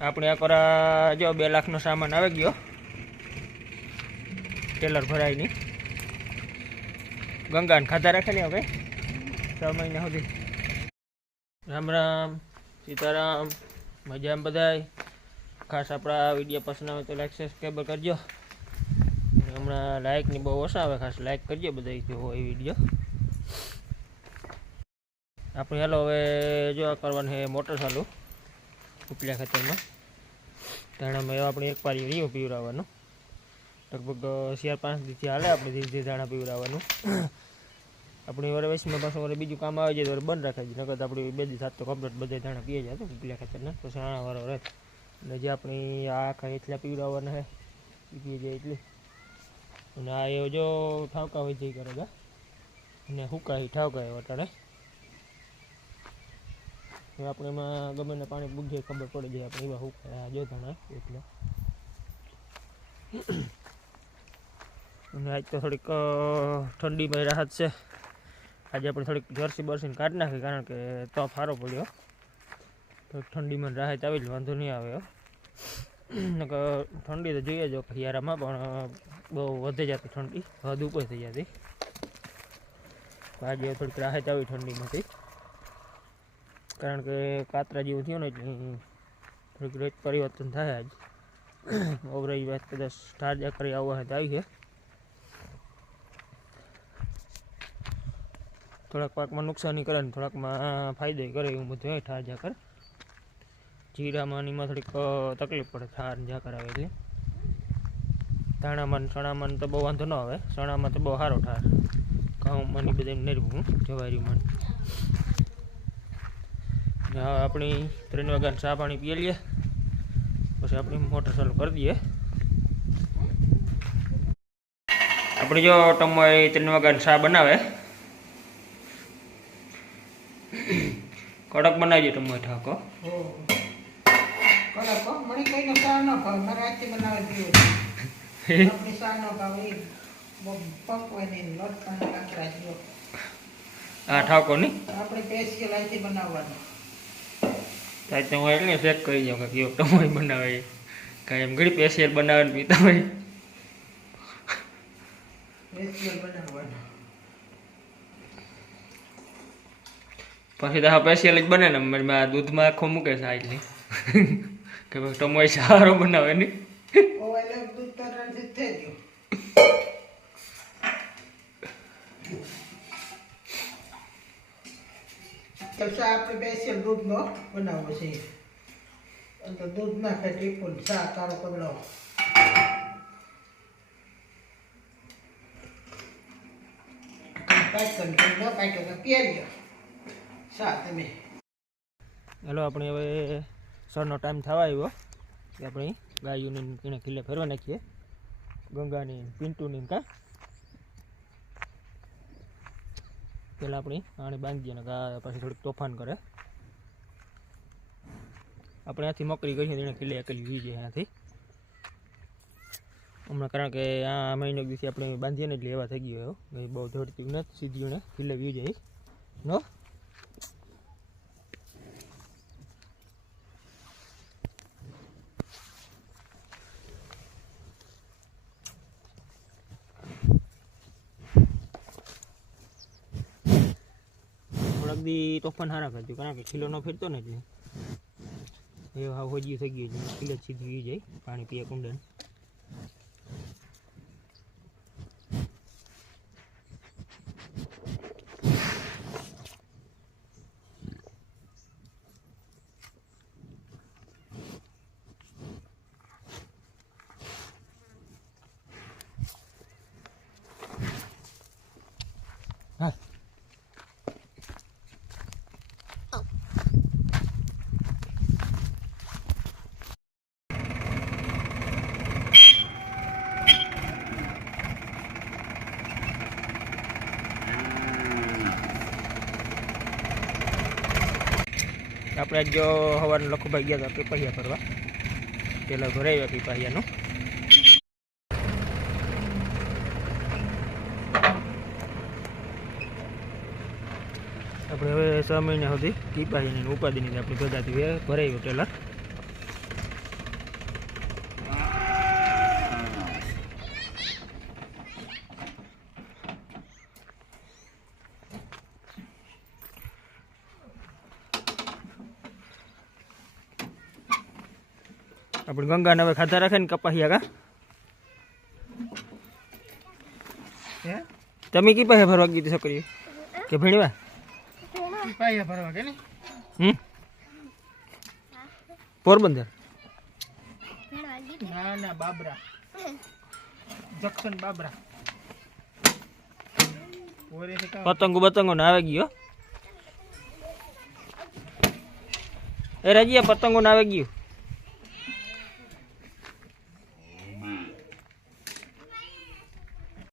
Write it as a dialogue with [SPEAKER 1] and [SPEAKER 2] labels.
[SPEAKER 1] આપણે કરા જો બે લાખનો સામાન આવી ગયો. ટેલર ભરાયની. ગંગાને ખાધા ને હવે. છ મહિના સુધી. રામ રામ, સીતારામ, મજામાં બધાય? ખાસ આપણા વીડિયો પસંદ આવે તો લાઈક સબસ્ક્રાઈબ કરજો. હમણાં લાઇકની બહુ ઓછા આવે, ખાસ લાઈક કરજો બધા જો એ વીડિયો. આપણે હાલો હવે જો કરવાનું છે મોટર ચાલુ ઉપલા ખેતરમાં. ધાણામાં એવા આપણે એક પારી રીયું પીવડાવવાનું લગભગ ચાર પાંચ દિવસથી હાલે આપણે ધીરે ધીરે ધાણા પીવડાવવાનું આપણી વરે વૈશ્વમાં પાછું વરે બીજું કામ આવે છે તો બંધ રાખે છે. નકર આપણે બે દિવસ તો કમ્પ્લેટ બધા ધાણા પીએ જાય ઉપલા ખાતરના. તો આણા વાળો રહે. અને જે આપણી આખા એટલા પીવડાવવાના છે, એ પીએ જાય એટલે. અને આ એવો જો ઠાવકા હોય જઈ કરે અને એ ઠાવકા એવા અટાણે આપણે એમાં ગમે ને પાણી બુજે ખબર પડી જાય આપણે એવા હુકાય. જો ધાણા, એટલે. અને આજ તો થોડીક ઠંડીમાં રાહત છે. આજે આપણે થોડીક જર્સી બરસીને કાઢી નાખી, કારણ કે તો ફારો પડ્યો. તો ઠંડીમાં રાહત આવી જ વાંધો નહીં આવે, હો. નકર ઠંડી તો જોઈએ જો ખિયારામાં, પણ બહુ વધે જતી ઠંડી, હદ ઉપર થઈ જતી. આજે થોડીક રાહત આવી ઠંડીમાંથી. કારણ કે કાતરા જેવું થયું ને એટલે થોડીક રેટ પરિવર્તન થાય આજ. ઓગરાઈ વાત કદાચ ટાર્જા કરી આવવા હતા આવી છે. થોડાક પાકમાં નુકસાની કરે ને થોડાકમાં ફાયદો કરે એવું બધું હોય ઠાર ઝાકર જીરામાં એમાં થોડીક તકલીફ પડે ઠાર ઝાકર આવે એટલે. ધાણામાં ચણામાં તો બહુ વાંધો ન આવે. ચણામાં તો બહુ સારો ઠાર ઘઉંમાં ને બધા નરવું, જવારીમાં ને. હવે આપણી ત્રણ વાગ્યાને ચા પાણી પીએ લઈએ. પછી આપણી મોટર ચાલુ કરી દઈએ. આપણે જો ટમોય ત્રણ વાગ્યાને ચા બનાવે. કડક બનાવજો ટમોય ઠાકો
[SPEAKER 2] હા. ચા ન બનાવે. આપણી બનાવવાનું.
[SPEAKER 1] તાજ હું એટલે ચેક કરી જાઉં કે કેવો ટમોય બનાવે. કાંઈ એમ ઘડી પેશિયલ બનાવે ને પીતા હોય પછી તો પેશિયલ જ બને ને આ દૂધમાં આખો મૂકે છે આજની કે ભાઈ ટમોય સારો બનાવે ને
[SPEAKER 2] ઓવેલે દૂધ તરણથી જ થઈ ગયું. તો ચા આપણે સ્પેશિયલ દૂધનો બનાવવો છે. અંદર દૂધ નાખે ટીપુન ચા તારો કગડો
[SPEAKER 1] ચાલો આપણે હવે સરનો ટાઈમ થવા આવ્યો. કે આપણે ગાયોની એને ખીલે ફેરવા નાખીએ. ગંગાની પિન્ટુની કાં પેલા આપણી આને બાંધી દઈએ ને ગા પછી થોડુંક તોફાન કરે. આપણે આથી મોકરી ગઈ છે એને ખીલે એકલી વી જાય ત્યાંથી. હમણાં કારણ કે આ મહિનો દિવસે આપણે બાંધીએ ને એટલે એવા થઈ ગયો બહુ દોડતી નથી સીધી ખીલે વી જાય નો? થોડાક દી તોફાન હારા કરજો કારણ કે ખીલો ન ફેરતો ને એટલે એ હાવ હોજ્યું થઈ ગયું છે ખીલો જ સીધી વી જાય પાણી પીએ કુંડન હા આપણે જો સવારના લખુભાઈ ગયા હતા પીપાહિયા ફરવા. પેલા ભરાવ્યા પીપાહિયાનું આપણે હવે છ મહિના સુધી પીપાહીની ઉપાધિની આપણી બધાથી ભરાયું ટેલર આપણે ગંગાને હવે ખાધા રાખે ને કપાસિયા કા તમે કી પાસે ફરવા ગઈ છોકરી કે ભણવા?
[SPEAKER 2] ફરવા કે
[SPEAKER 1] હમ? પોરબંદર?
[SPEAKER 2] ના ના બાબરા. જક્શન બાબરા.
[SPEAKER 1] પતંગો બતંગો ને આવે ગયો એ રાજીયા પતંગો ના આવે ગયું